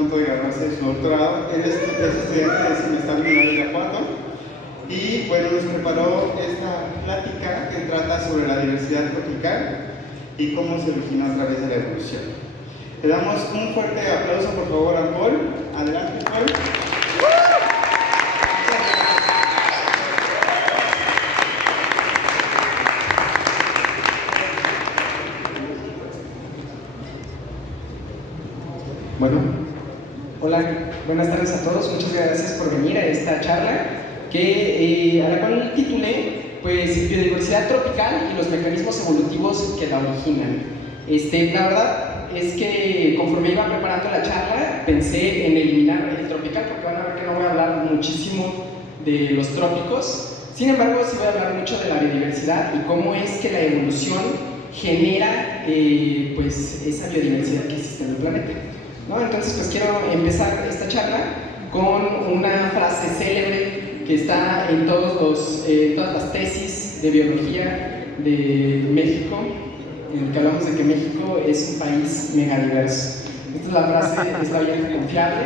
punto de graduarse de su doctorado. Él es estudiante de semestre de Irapuato y bueno, nos preparó esta plática que trata sobre la diversidad tropical y cómo se originó a través de la evolución. Le damos un fuerte aplauso por favor a Paul. Adelante, Paul. Bueno, hola, buenas tardes a todos, muchas gracias por venir a esta charla a la cual titulé pues Biodiversidad tropical y los mecanismos evolutivos que la originan. La verdad es que conforme iba preparando la charla pensé en eliminar el tropical porque van a ver que no voy a hablar muchísimo de los trópicos. Sin embargo, sí voy a hablar mucho de la biodiversidad y cómo es que la evolución genera pues esa biodiversidad que existe en el planeta. ¿No? Entonces, pues quiero empezar esta charla con una frase célebre que está en todas las tesis de biología de México, en el que hablamos de que México es un país megadiverso. Esta es la frase, es la vieja confiable.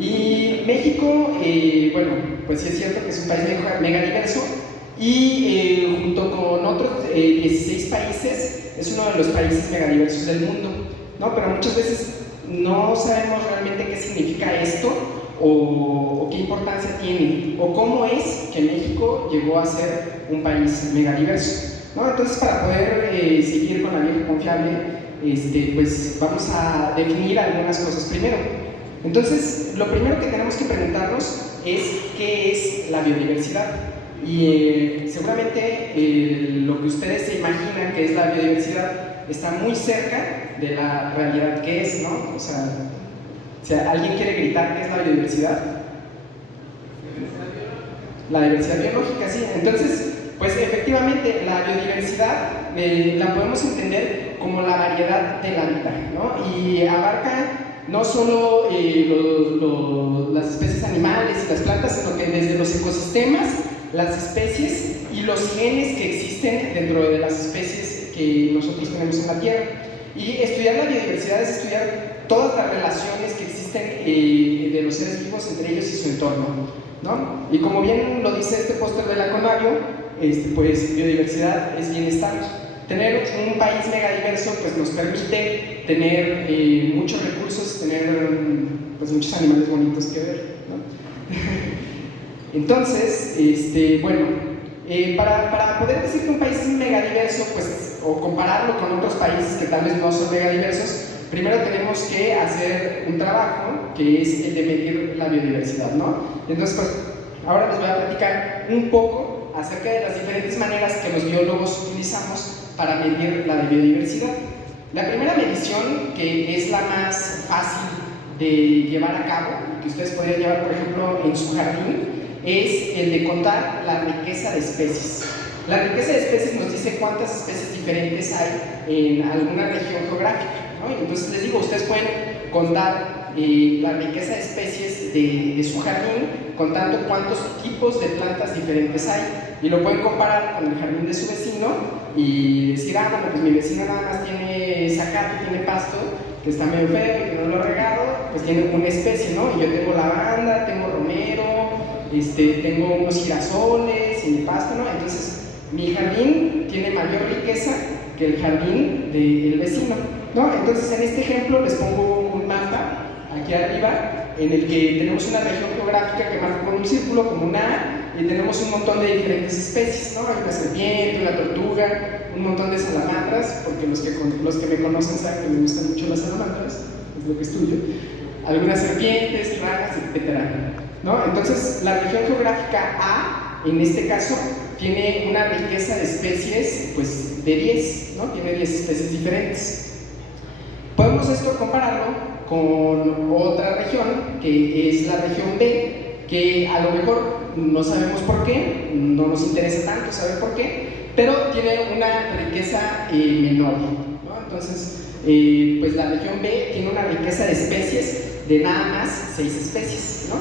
Y México, bueno, pues sí es cierto que es un país megadiverso y junto con otros 16 países es uno de los países megadiversos del mundo, ¿no? Pero muchas veces no sabemos realmente qué significa esto o qué importancia tiene o cómo es que México llegó a ser un país megadiverso, ¿no? Entonces, para poder seguir con la vieja confiable, pues vamos a definir algunas cosas primero. Entonces, lo primero que tenemos que preguntarnos es ¿qué es la biodiversidad? Y seguramente lo que ustedes se imaginan que es la biodiversidad está muy cerca de la realidad que es, ¿no? O sea, ¿alguien quiere gritar qué es la biodiversidad? La diversidad biológica, sí. Entonces, pues efectivamente, la biodiversidad la podemos entender como la variedad de la vida, ¿no? Y abarca no solo las especies animales y las plantas, sino que desde los ecosistemas, las especies y los genes que existen dentro de las especies que nosotros tenemos en la Tierra. Y estudiar la biodiversidad es estudiar todas las relaciones que existen de los seres vivos entre ellos y su entorno, ¿no? Y como bien lo dice este póster de la Conavio, pues biodiversidad es bienestar. Tener un país megadiverso pues nos permite tener muchos recursos, tener pues muchos animales bonitos que ver, ¿no? Entonces, bueno, para poder decir que un país es megadiverso, pues, o compararlo con otros países que tal vez no son megadiversos, primero tenemos que hacer un trabajo que es el de medir la biodiversidad, ¿no? Entonces, pues, ahora les voy a platicar un poco acerca de las diferentes maneras que los biólogos utilizamos para medir la biodiversidad. La primera medición, que es la más fácil de llevar a cabo, que ustedes podrían llevar, por ejemplo, en su jardín, es el de contar la riqueza de especies. La riqueza de especies nos dice cuántas especies diferentes hay en alguna región geográfica, ¿no? Entonces les digo, ustedes pueden contar la riqueza de especies de su jardín contando cuántos tipos de plantas diferentes hay y lo pueden comparar con el jardín de su vecino y decir, ah, bueno, pues mi vecino nada más tiene zacate, tiene pasto, que está medio feo y que no lo he regado, pues tiene una especie, ¿no? Y yo tengo lavanda, tengo romero, tengo unos girasoles y mi pasto, ¿no? Entonces, mi jardín tiene mayor riqueza que el jardín del vecino, ¿no? Entonces, en este ejemplo les pongo un mapa aquí arriba en el que tenemos una región geográfica que marca con un círculo como una A y tenemos un montón de diferentes especies, ¿no? Hay una serpiente, una tortuga, un montón de salamandras, porque los que me conocen saben que me gustan mucho las salamandras, es lo que estudio, algunas serpientes, ranas, etcétera, ¿no? Entonces, la región geográfica A, en este caso, tiene una riqueza de especies pues, de 10, ¿no? Tiene 10 especies diferentes. Podemos esto compararlo con otra región, que es la región B, que a lo mejor no sabemos por qué, no nos interesa tanto saber por qué, pero tiene una riqueza menor, ¿no? Entonces, pues la región B tiene una riqueza de especies de nada más 6 especies, ¿no?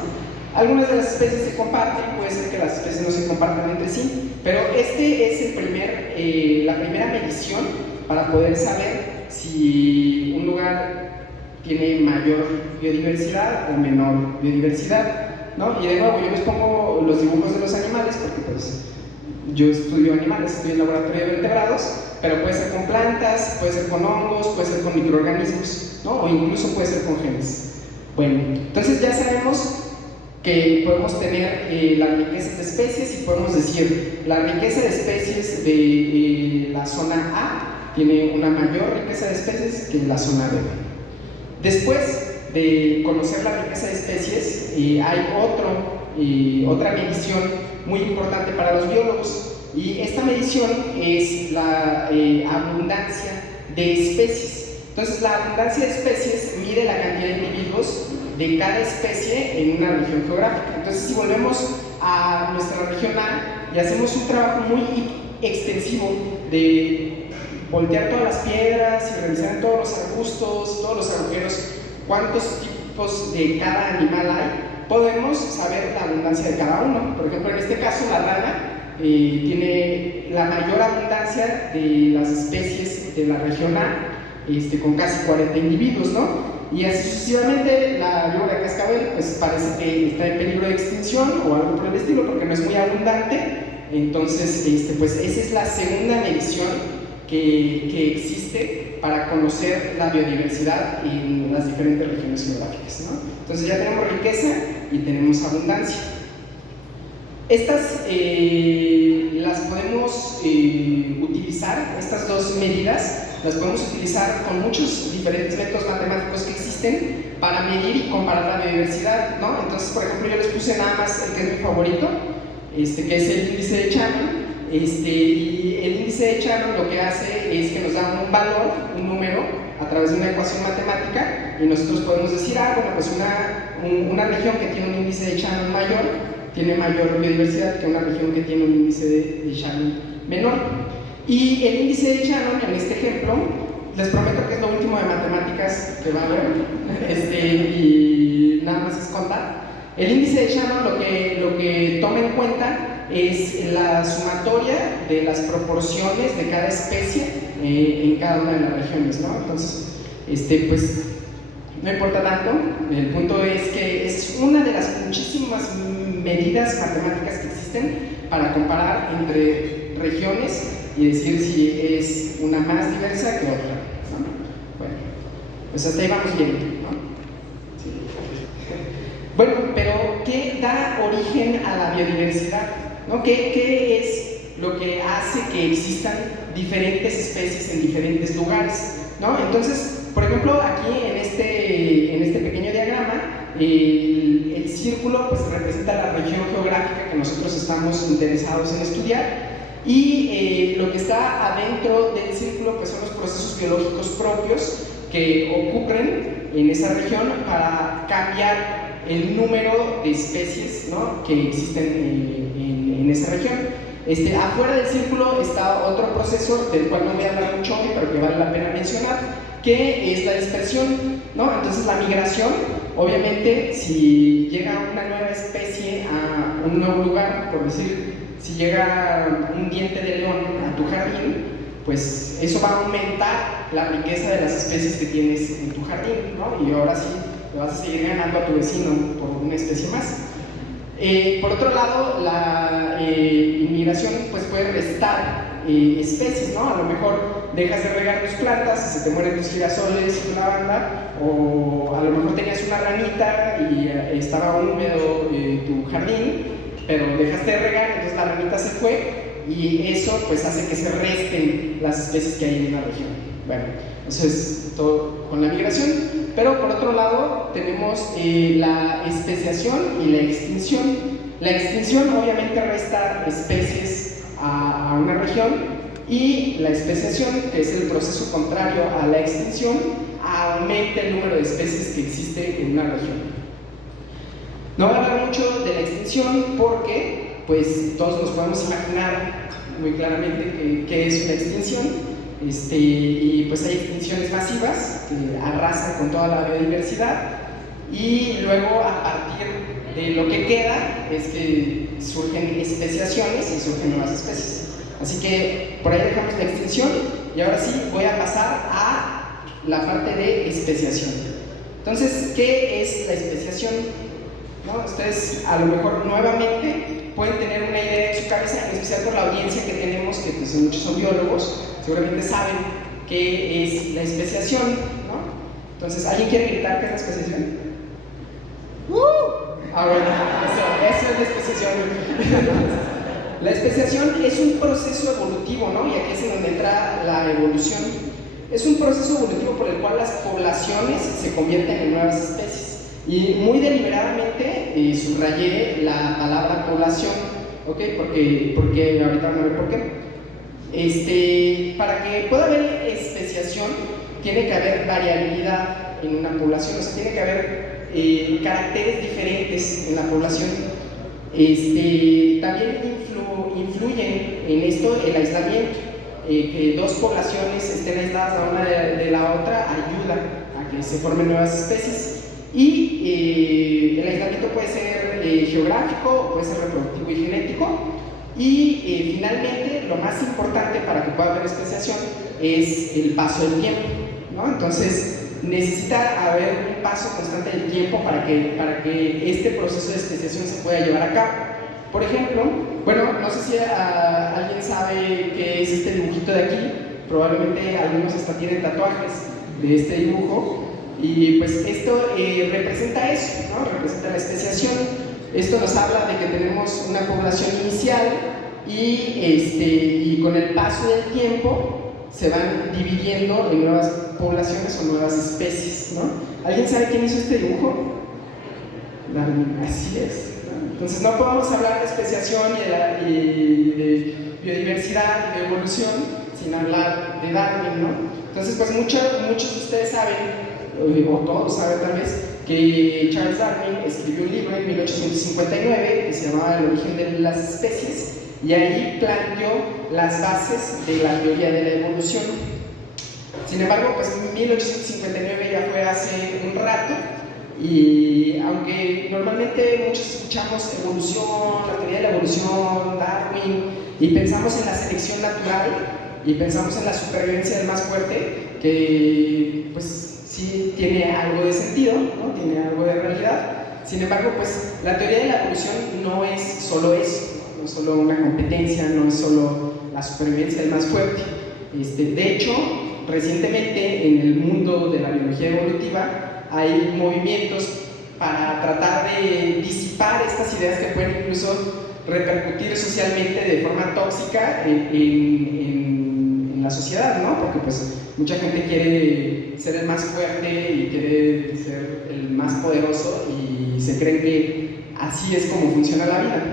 Algunas de las especies se comparten, puede ser que las especies no se compartan entre sí, pero es la primera medición para poder saber si un lugar tiene mayor biodiversidad o menor biodiversidad, ¿no? Y de nuevo, yo les pongo los dibujos de los animales porque pues yo estudio animales, estoy en laboratorio de vertebrados, pero puede ser con plantas, puede ser con hongos, puede ser con microorganismos, ¿no? O incluso puede ser con genes. Bueno, entonces ya sabemos que podemos tener las riquezas de especies y podemos decir la riqueza de especies de la zona A tiene una mayor riqueza de especies que la zona B. Después de conocer la riqueza de especies, hay otra medición muy importante para los biólogos, y esta medición es la abundancia de especies. Entonces, la abundancia de especies mide la cantidad de individuos de cada especie en una región geográfica. Entonces, si volvemos a nuestra región A y hacemos un trabajo muy extensivo de voltear todas las piedras y revisar todos los arbustos, todos los agujeros, cuántos tipos de cada animal hay, podemos saber la abundancia de cada uno. Por ejemplo, en este caso, la rana tiene la mayor abundancia de las especies de la región A, con casi 40 individuos, ¿no? Y así sucesivamente. La víbora de cascabel pues parece que está en peligro de extinción o algo por el estilo porque no es muy abundante. Entonces, pues esa es la segunda medición que existe para conocer la biodiversidad en las diferentes regiones geográficas, ¿no? Entonces ya tenemos riqueza y tenemos abundancia. Estas las podemos utilizar, estas dos medidas las podemos utilizar con muchos diferentes métodos matemáticos que existen para medir y comparar la biodiversidad, ¿no? Entonces, por ejemplo, yo les puse nada más el que es mi favorito, que es el índice de Shannon. Y el índice de Shannon lo que hace es que nos da un valor, un número, a través de una ecuación matemática, y nosotros podemos decir, bueno, pues una región que tiene un índice de Shannon mayor tiene mayor biodiversidad que una región que tiene un índice de Shannon menor. Y el índice de Shannon, en este ejemplo, les prometo que es lo último de matemáticas que va a haber, y nada más es contar. El índice de Shannon lo que toma en cuenta es la sumatoria de las proporciones de cada especie en cada una de las regiones, ¿no? Entonces, pues no importa tanto, el punto es que es una de las muchísimas medidas matemáticas que existen para comparar entre regiones y decir si es una más diversa que otra, ¿no? Bueno, pues hasta ahí vamos bien, ¿no? Sí. Bueno, pero ¿qué da origen a la biodiversidad? ¿No? ¿Qué es lo que hace que existan diferentes especies en diferentes lugares, ¿no? Entonces, por ejemplo, aquí en este pequeño diagrama, el círculo pues representa la región geográfica que nosotros estamos interesados en estudiar, y lo que está adentro del círculo pues son los procesos biológicos propios que ocurren en esa región para cambiar el número de especies, ¿no?, que existen en esa región. Afuera del círculo está otro proceso del cual no voy a hablar mucho hoy, pero que vale la pena mencionar, que es la dispersión, ¿no? Entonces la migración, obviamente, si llega una nueva especie a un nuevo lugar, por decir, si llega un diente de león a tu jardín, pues eso va a aumentar la riqueza de las especies que tienes en tu jardín, ¿no? Y ahora sí, le vas a seguir ganando a tu vecino por una especie más. Por otro lado, la inmigración pues puede restar especies, ¿no? A lo mejor dejas de regar tus plantas y se te mueren tus girasoles y tu lavanda, o a lo mejor tenías una ranita y estaba húmedo tu jardín, pero dejaste de regar, entonces la ranita se fue, y eso pues hace que se resten las especies que hay en una región. Bueno, eso es todo con la migración. Pero por otro lado tenemos la especiación y la extinción. La extinción obviamente resta especies a una región, y la especiación, que es el proceso contrario a la extinción, aumenta el número de especies que existe en una región. No voy a hablar mucho de la extinción porque pues todos nos podemos imaginar muy claramente qué es una extinción. Y pues hay extinciones masivas que arrasan con toda la biodiversidad, y luego a partir de lo que queda es que surgen especiaciones y surgen nuevas especies. Así que por ahí dejamos la extinción, y ahora sí voy a pasar a la parte de especiación. Entonces, ¿qué es la especiación? ¿No? Ustedes a lo mejor nuevamente pueden tener una idea en su cabeza, en especial por la audiencia que tenemos, que pues muchos son biólogos, seguramente saben qué es la especiación, ¿no? Entonces, ¿alguien quiere gritar qué es la especiación? Bueno, eso es la especiación. La especiación es un proceso evolutivo, ¿no? Y aquí es en donde entra la evolución. Es un proceso evolutivo por el cual las poblaciones se convierten en nuevas especies. Y muy deliberadamente subrayé la palabra población, ¿ok? Porque ahorita van a ver por qué. Para que pueda haber especiación, tiene que haber variabilidad en una población, o sea, tiene que haber caracteres diferentes en la población. También influyen en esto el aislamiento, que dos poblaciones estén aisladas la una de la otra ayuda a que se formen nuevas especies. Y el aislamiento puede ser geográfico, puede ser reproductivo y genético. Y finalmente, lo más importante para que pueda haber especiación es el paso del tiempo, ¿no? Entonces, necesita haber un paso constante del tiempo para que este proceso de especiación se pueda llevar a cabo. Por ejemplo, bueno, no sé si alguien sabe qué es este dibujito de aquí. Probablemente algunos hasta tienen tatuajes de este dibujo. Y pues esto representa eso, ¿no? Representa la especiación. Esto nos habla de que tenemos una población inicial y con el paso del tiempo se van dividiendo en nuevas poblaciones o nuevas especies, ¿no? ¿Alguien sabe quién hizo este dibujo? Darwin, así es, ¿no? Entonces no podemos hablar de especiación y de biodiversidad y de evolución sin hablar de Darwin, ¿no? Entonces pues muchos de ustedes saben, o todos saben tal vez, que Charles Darwin escribió un libro en 1859 que se llamaba El origen de las especies, y ahí planteó las bases de la teoría de la evolución. Sin embargo, pues 1859 ya fue hace un rato, y aunque normalmente muchos escuchamos evolución, la teoría de la evolución, Darwin, y pensamos en la selección natural y pensamos en la supervivencia del más fuerte, que pues sí tiene algo de sentido, ¿no? Tiene algo de realidad. Sin embargo, pues la teoría de la evolución no es solo eso, no es solo una competencia, no es solo la supervivencia del más fuerte. De hecho, recientemente en el mundo de la biología evolutiva hay movimientos para tratar de disipar estas ideas que pueden incluso repercutir socialmente de forma tóxica en la sociedad, ¿no? Porque pues mucha gente quiere ser el más fuerte y quiere ser el más poderoso y se creen que así es como funciona la vida.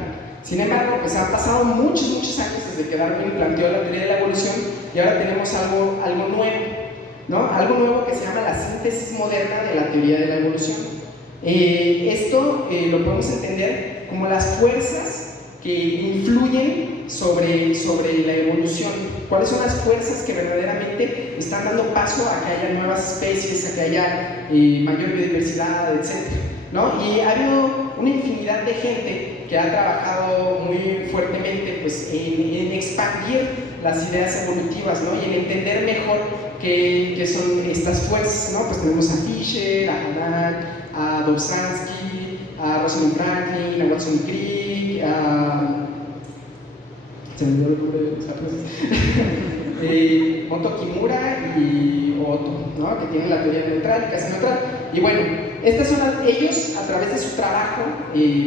Sin embargo, pues han pasado muchos años desde que Darwin planteó la teoría de la evolución, y ahora tenemos algo nuevo, ¿no? Algo nuevo que se llama la síntesis moderna de la teoría de la evolución. Esto lo podemos entender como las fuerzas que influyen sobre la evolución. ¿Cuáles son las fuerzas que verdaderamente están dando paso a que haya nuevas especies, a que haya mayor biodiversidad, etcétera, ¿no? Y ha habido una infinidad de gente que ha trabajado muy fuertemente pues, en expandir las ideas evolutivas, ¿no? Y en entender mejor qué son estas fuerzas, ¿no? Pues tenemos a Fisher, a Hanak, a Dobzhansky, a Rosalind Franklin, a Watson Crick, se me olvidó el nombre de Moto Kimura y Otto, ¿no? Que tienen la teoría neutral y casi neutral. Y bueno, ellos a través de su trabajo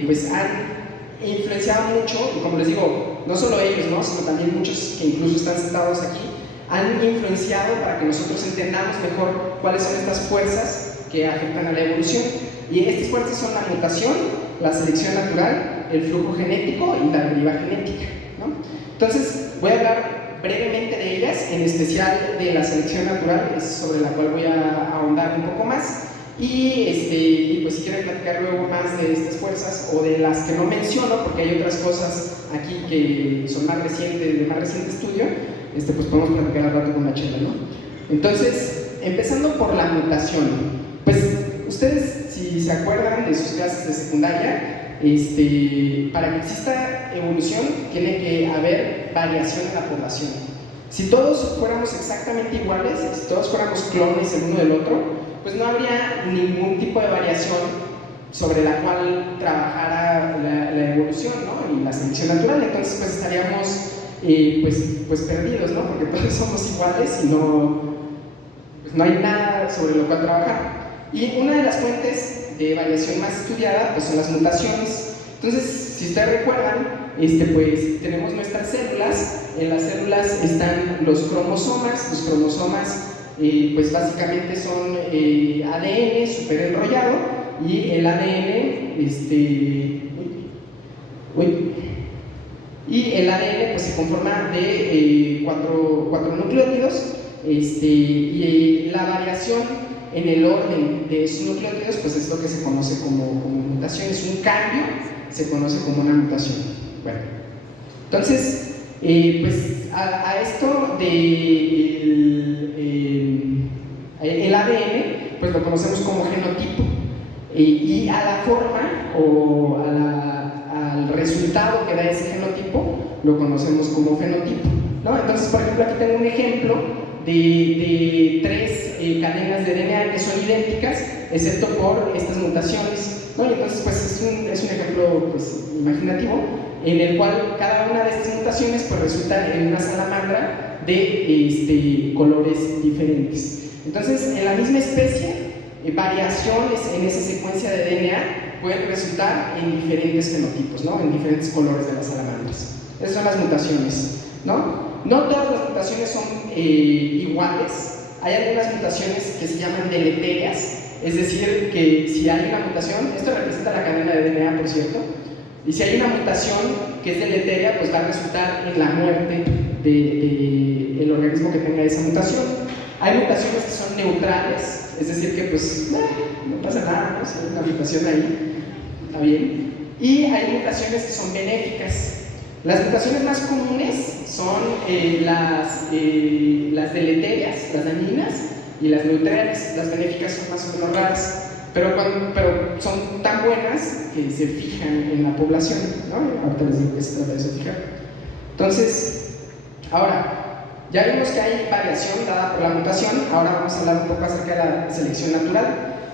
pues han influenciado mucho, y como les digo, no solo ellos, ¿no? Sino también muchos que incluso están sentados aquí, han influenciado para que nosotros entendamos mejor cuáles son estas fuerzas que afectan a la evolución. Y estas fuerzas son la mutación, la selección natural, el flujo genético y la deriva genética, ¿no? Entonces, voy a hablar brevemente de ellas, en especial de la selección natural, es sobre la cual voy a ahondar un poco más. Y pues si quieren platicar luego más de estas fuerzas o de las que no menciono, porque hay otras cosas aquí que son más recientes, de más reciente estudio, pues podemos platicar al rato con la chela, ¿no? Entonces, empezando por la mutación, pues ustedes, si se acuerdan de sus clases de secundaria, para que exista evolución tiene que haber variación en la población. Si todos fuéramos exactamente iguales, si todos fuéramos clones el uno del otro, pues no habría ningún tipo de variación sobre la cual trabajara la evolución, ¿no? Y la selección natural. Entonces pues estaríamos pues perdidos, ¿no? Porque todos somos iguales y pues no hay nada sobre lo cual trabajar. Y una de las fuentes de variación más estudiada pues son las mutaciones. Entonces, si ustedes recuerdan, pues tenemos nuestras células. En las células están los cromosomas. Los cromosomas pues básicamente son ADN súper enrollado, y el ADN y el ADN pues se conforma de cuatro nucleótidos, y la variación en el orden de esos nucleótidos pues es lo que se conoce como mutación. Es un cambio, se conoce como una mutación. Bueno, entonces pues a esto el ADN pues lo conocemos como genotipo, y a la forma o al resultado que da ese genotipo lo conocemos como fenotipo, ¿no? Entonces, por ejemplo, aquí tengo un ejemplo de 3 cadenas de DNA que son idénticas, excepto por estas mutaciones, ¿no? Y entonces, pues es un ejemplo pues, imaginativo, en el cual cada una de estas mutaciones pues, resulta en una salamandra de colores diferentes. Entonces, en la misma especie, variaciones en esa secuencia de DNA pueden resultar en diferentes fenotipos, ¿no? En diferentes colores de las salamandras. Esas son las mutaciones, ¿no? No todas las mutaciones son iguales. Hay algunas mutaciones que se llaman deleterias, es decir, que si hay una mutación, esto representa la cadena de DNA, por cierto, y si hay una mutación que es deleteria, pues va a resultar en la muerte del organismo que tenga esa mutación. Hay mutaciones que son neutrales, es decir, que pues no pasa nada, ¿no? Si hay una mutación ahí, está bien. Y hay mutaciones que son benéficas. Las mutaciones más comunes son las deleterias, las dañinas, y las neutrales. Las benéficas son más o menos raras, pero son tan buenas que se fijan en la población, ¿no? Ahorita les digo que se trata de eso, fijar. Entonces, ahora, ya vimos que hay variación dada por la mutación. Ahora vamos a hablar un poco acerca de la selección natural.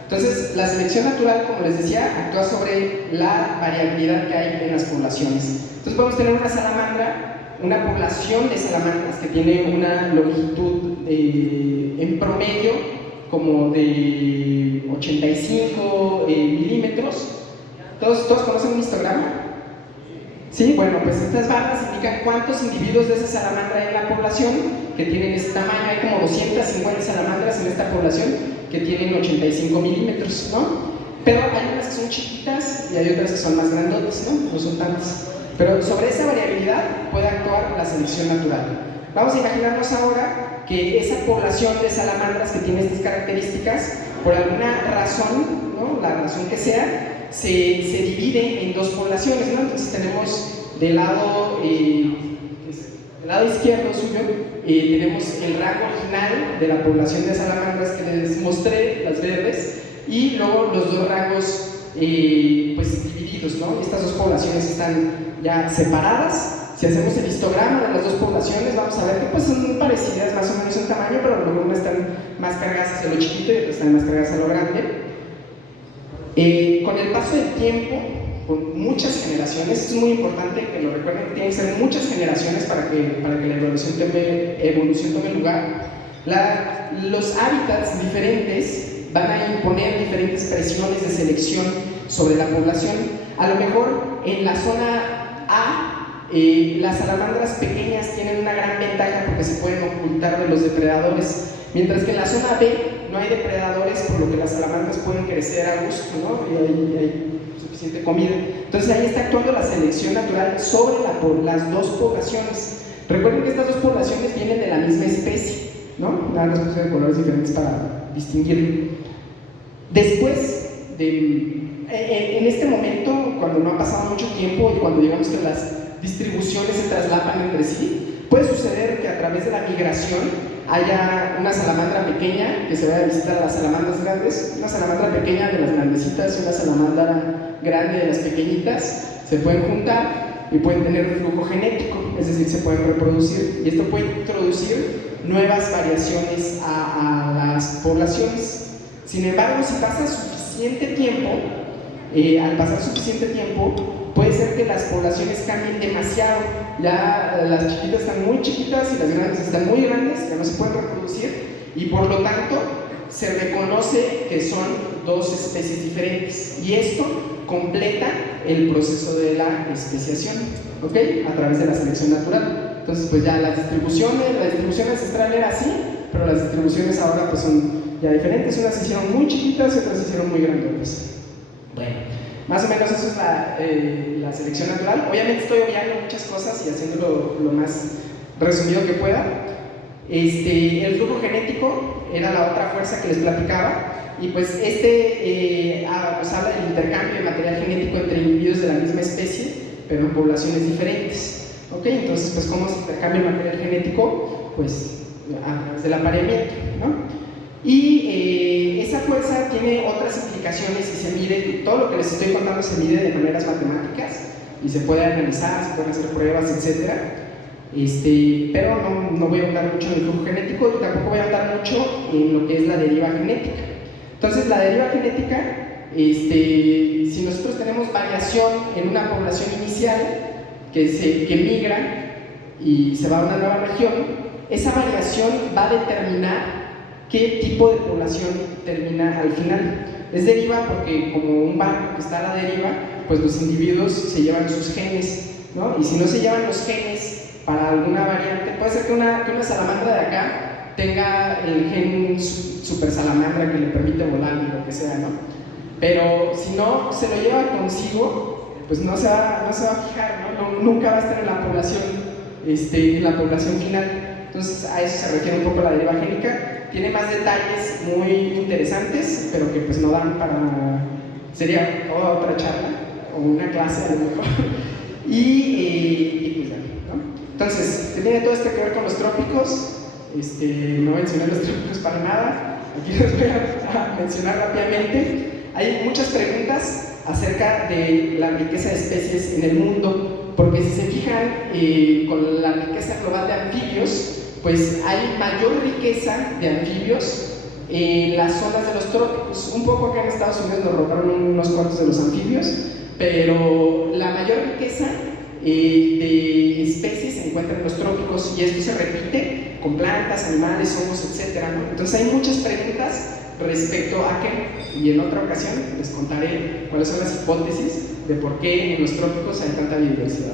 Entonces, la selección natural, como les decía, actúa sobre la variabilidad que hay en las poblaciones. Entonces podemos tener una salamandra, una población de salamandras que tiene una longitud en promedio como de 85 milímetros. ¿Todos conocen un histograma? Sí, bueno, pues estas barras indican cuántos individuos de esa salamandra hay en la población que tienen ese tamaño. Hay como 250 salamandras en esta población que tienen 85 milímetros, ¿no? Pero hay unas que son chiquitas y hay otras que son más grandotas, ¿no? No son tantas. Pero sobre esa variabilidad puede actuar la selección natural. Vamos a imaginarnos ahora que esa población de salamandras que tiene estas características, por alguna razón, ¿no? La razón que sea, se divide en 2 poblaciones, ¿no? Entonces tenemos del lado izquierdo suyo, tenemos el rango original de la población de salamandras que les mostré, las verdes, y luego los 2 rangos pues divididos, ¿no? Estas 2 poblaciones están ya separadas. Si hacemos el histograma de las 2 poblaciones, vamos a ver que pues son parecidas más o menos en tamaño, pero a lo mejor unas están más cargadas hacia lo chiquito y otras están más cargadas hacia lo grande. Con el paso del tiempo, con muchas generaciones, esto es muy importante que lo recuerden, que tienen que ser muchas generaciones para que la evolución tome lugar. Los hábitats diferentes van a imponer diferentes presiones de selección sobre la población. A lo mejor en la zona A, las salamandras pequeñas tienen una gran ventaja porque se pueden ocultar de los depredadores, mientras que en la zona B no hay depredadores, por lo que las salamandras pueden crecer a gusto, ¿no? Y hay suficiente comida. Entonces ahí está actuando la selección natural sobre las 2 poblaciones. Recuerden que estas 2 poblaciones vienen de la misma especie, ¿no? Nada más puse de colores diferentes para distinguirlo. Después en este momento, cuando no ha pasado mucho tiempo y cuando digamos que las distribuciones se traslapan entre sí, puede suceder que a través de la migración haya una salamandra pequeña que se vaya a visitar a las salamandras grandes, una salamandra pequeña de las grandecitas y una salamandra grande de las pequeñitas, se pueden juntar y pueden tener flujo genético, es decir, se pueden reproducir, y esto puede introducir nuevas variaciones a las poblaciones. Sin embargo, si pasa suficiente suficiente tiempo, al pasar suficiente tiempo, puede ser que las poblaciones cambien demasiado. Ya las chiquitas están muy chiquitas y las grandes están muy grandes, ya no se pueden reproducir, y por lo tanto se reconoce que son dos especies diferentes, y esto completa el proceso de la especiación, ¿ok? A través de la selección natural. Entonces pues ya la distribución ancestral era así, pero las distribuciones ahora pues son ya diferentes, unas se hicieron muy chiquitas y otras se hicieron muy grandes. Bueno, más o menos eso es la selección natural. Obviamente estoy obviando muchas cosas y haciéndolo lo más resumido que pueda. El flujo genético era la otra fuerza que les platicaba, y pues nos habla del intercambio de material genético entre individuos de la misma especie, pero en poblaciones diferentes. ¿Ok? Entonces, pues, ¿cómo se intercambia el material genético? Pues a través del apareamiento, ¿no? Y esa fuerza tiene otras implicaciones y se mide, todo lo que les estoy contando se mide de maneras matemáticas y se puede analizar, se pueden hacer pruebas, etc. Pero no voy a hablar mucho del flujo genético y tampoco voy a hablar mucho en lo que es la deriva genética. Entonces, la deriva genética, si nosotros tenemos variación en una población inicial que migra y se va a una nueva región, esa variación va a determinar qué tipo de población termina al final. Es deriva porque, como un barco que está a la deriva, pues los individuos se llevan sus genes, ¿no? Y si no se llevan los genes para alguna variante, puede ser que una salamandra de acá tenga el gen super salamandra que le permite volar y lo que sea, ¿no? Pero si no se lo lleva consigo, pues no se va a fijar, ¿no? Nunca va a estar en la población final. Entonces a eso se refiere un poco la deriva génica. Tiene más detalles muy interesantes, pero que pues no dan para... sería toda otra charla o una clase a lo mejor. Y pues ya, ¿no? Entonces, tiene todo esto que ver con los trópicos. No mencioné los trópicos para nada. Aquí los voy a mencionar rápidamente. Hay muchas preguntas acerca de la riqueza de especies en el mundo, porque si se fijan con la riqueza global de anfibios, pues hay mayor riqueza de anfibios en las zonas de los trópicos. Un poco acá en Estados Unidos nos robaron unos cuantos de los anfibios, pero la mayor riqueza de especies se encuentra en los trópicos, y esto se repite con plantas, animales, hongos, etc., ¿no? Entonces hay muchas preguntas respecto a qué, y en otra ocasión les contaré cuáles son las hipótesis de por qué en los trópicos hay tanta biodiversidad.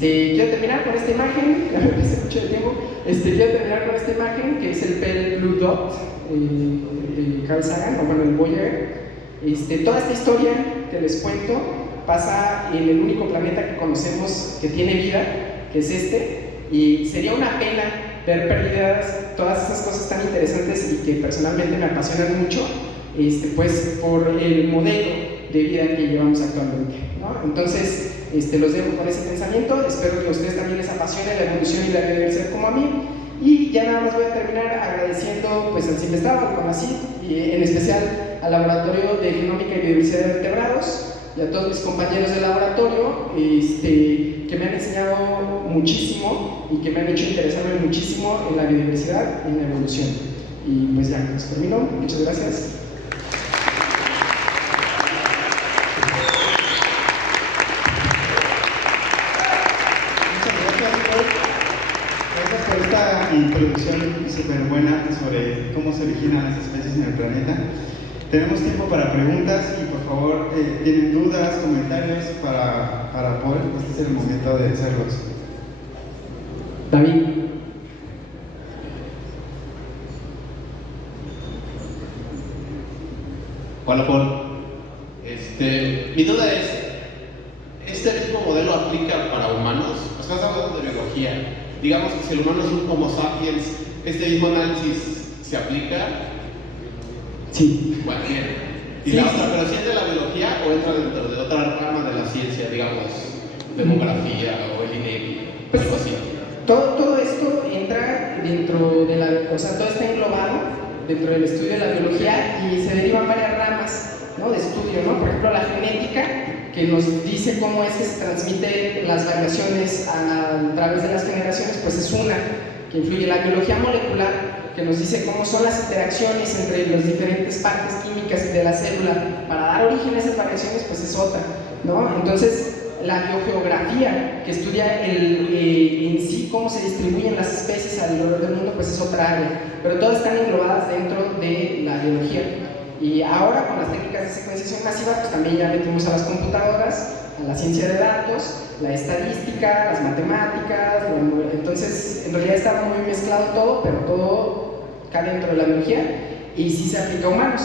Quiero terminar con esta imagen, ya me pasé mucho de tiempo. Quiero terminar con esta imagen que es el Pale Blue Dot de Carl Sagan, o bueno, el Voyager. Toda esta historia que les cuento pasa en el único planeta que conocemos que tiene vida, que es y sería una pena ver perdidas todas esas cosas tan interesantes y que personalmente me apasionan mucho, pues por el modelo de vida que llevamos actualmente, ¿no? Entonces, los dejo con ese pensamiento. Espero que a ustedes también les apasione la evolución y la biodiversidad como a mí. Y ya nada más voy a terminar agradeciendo pues al CIMBESTAB, al CONACYT, y en especial al Laboratorio de Genómica y Biodiversidad de Vertebrados, y a todos mis compañeros del laboratorio que me han enseñado muchísimo y que me han hecho interesarme muchísimo en la biodiversidad y en la evolución. Y pues ya, pues termino. Muchas gracias. Introducción súper buena sobre cómo se originan las especies en el planeta. Tenemos tiempo para preguntas y por favor, tienen dudas, comentarios para Paul. Este es el momento de hacerlos. David. Hola Paul. Mi duda es, ¿este mismo modelo aplica para humanos? Estás hablando de biología. Digamos que si el humano es un Homo sapiens, ¿este mismo análisis se aplica? Sí. Bueno, bien. ¿Y la otra, pero si es de la biología o entra dentro de otra rama de la ciencia, digamos, demografía o el INEGI, pues, algo así? Todo esto entra dentro de todo está englobado dentro del estudio de la biología y se derivan varias ramas, ¿no?, de estudio, ¿no? Por ejemplo, la genética, que nos dice cómo es que se transmiten las variaciones a través de las generaciones, pues es una que influye. La biología molecular, que nos dice cómo son las interacciones entre las diferentes partes químicas de la célula para dar origen a esas variaciones, pues es otra, ¿no? Entonces, la biogeografía, que estudia en sí cómo se distribuyen las especies alrededor del mundo, pues es otra área, pero todas están englobadas dentro de la biología. Y ahora con las técnicas de secuenciación masiva, pues también ya metimos a las computadoras, a la ciencia de datos, la estadística, las matemáticas, entonces en realidad está muy mezclado todo, pero todo cae dentro de la biología y sí se aplica a humanos.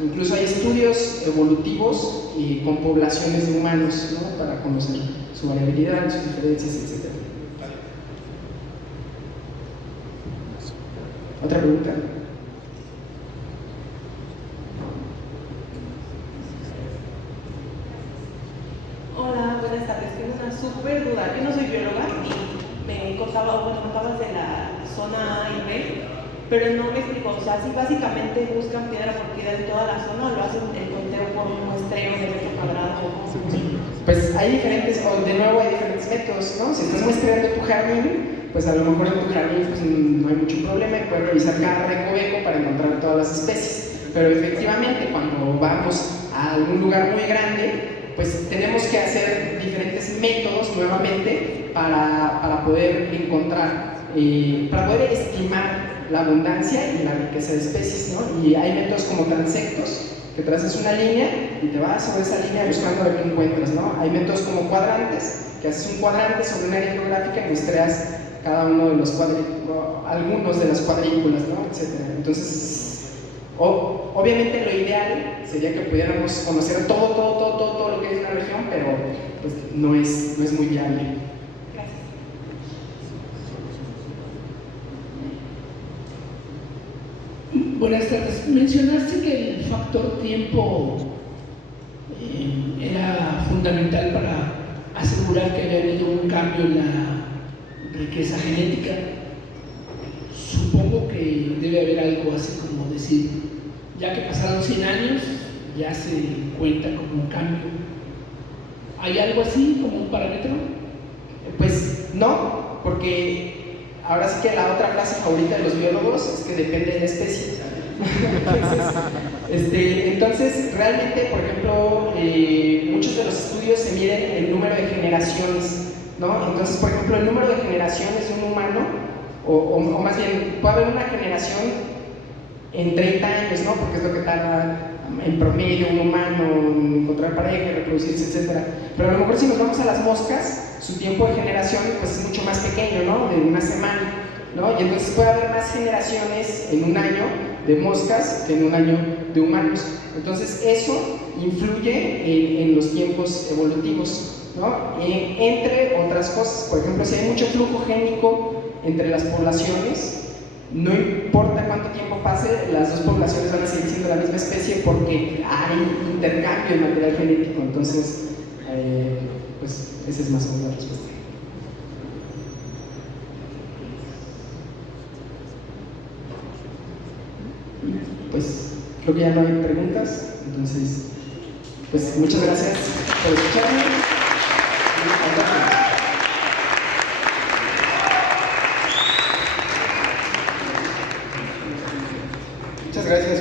Incluso hay estudios evolutivos con poblaciones de humanos, ¿no? Para conocer su variabilidad, sus diferencias, etc. ¿Otra pregunta? Hola, buenas tardes. Tengo una súper duda. Yo no soy bióloga y me contabas de la zona A y B, pero no me explico. O sea, si básicamente buscan piedra por piedra en toda la zona o lo hacen el conteo por un muestreo de metro cuadrado. Pues hay diferentes, o de nuevo hay diferentes métodos, ¿no? Si estás muestreando tu jardín, pues a lo mejor en tu jardín pues, no hay mucho problema y puedes revisar cada recoveco para encontrar todas las especies. Pero efectivamente, cuando vamos a algún lugar muy grande, pues tenemos que hacer diferentes métodos nuevamente para poder encontrar, para poder estimar la abundancia y la riqueza de especies, ¿no? Y hay métodos como transectos, que trazas una línea y te vas sobre esa línea buscando a ver qué encuentras, ¿no? Hay métodos como cuadrantes, que haces un cuadrante sobre un área geográfica y muestreas cada uno de los algunos de las cuadrículas, ¿no? Etcétera. Entonces, obviamente lo ideal sería que pudiéramos conocer todo lo que hay en una región, pero pues, no es muy viable. Gracias. Buenas tardes. Mencionaste que el factor tiempo era fundamental para asegurar que había habido un cambio en la riqueza genética. Supongo que debe haber algo así como decir, ya que pasaron 100 años, ya se cuenta como un cambio. ¿Hay algo así como un parámetro? Pues no, porque ahora sí que la otra frase favorita de los biólogos es que depende de la especie. Entonces, realmente, por ejemplo, muchos de los estudios se miden el número de generaciones, ¿no? Entonces, por ejemplo, el número de generaciones de un humano, o más bien, puede haber una generación en 30 años, ¿no? Porque es lo que tarda en promedio un humano en encontrar pareja, reproducirse, etc. Pero a lo mejor si nos vamos a las moscas, su tiempo de generación pues, es mucho más pequeño, ¿no? De una semana, ¿no? Y entonces puede haber más generaciones en un año de moscas que en un año de humanos. Entonces eso influye en los tiempos evolutivos, ¿no? Entre otras cosas, por ejemplo, si hay mucho flujo génico entre las poblaciones, no importa cuánto tiempo pase, las dos poblaciones van a seguir siendo la misma especie porque hay intercambio de material genético. Entonces, pues esa es más o menos la respuesta. Pues creo que ya no hay preguntas, entonces, pues muchas gracias por escucharme. Muchas gracias.